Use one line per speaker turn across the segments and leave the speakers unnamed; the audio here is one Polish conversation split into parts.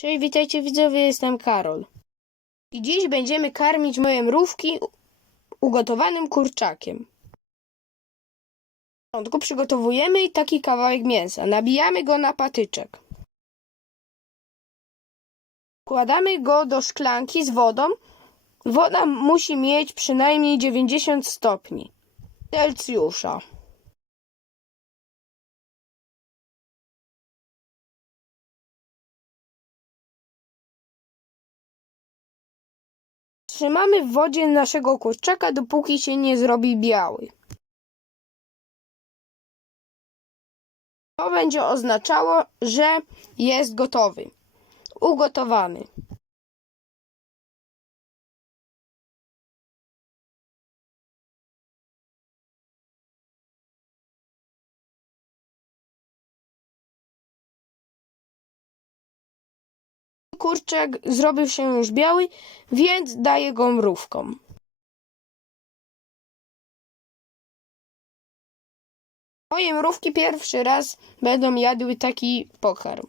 Cześć, witajcie widzowie, jestem Karol. I dziś będziemy karmić moje mrówki ugotowanym kurczakiem. Na początku przygotowujemy taki kawałek mięsa. Nabijamy go na patyczek. Wkładamy go do szklanki z wodą. Woda musi mieć przynajmniej 90 stopni Celsjusza. Trzymamy w wodzie naszego kurczaka, dopóki się nie zrobi biały. To będzie oznaczało, że jest gotowy. Ugotowany. Kurczak zrobił się już biały, więc daję go mrówkom. Moje mrówki pierwszy raz będą jadły taki pokarm.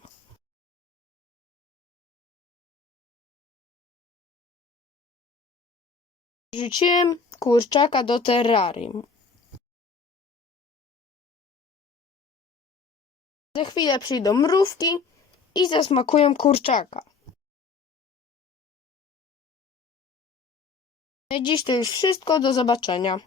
Rzuciłem kurczaka do terrarium. Za chwilę przyjdą mrówki i zasmakują kurczaka. Dziś to już wszystko, do zobaczenia.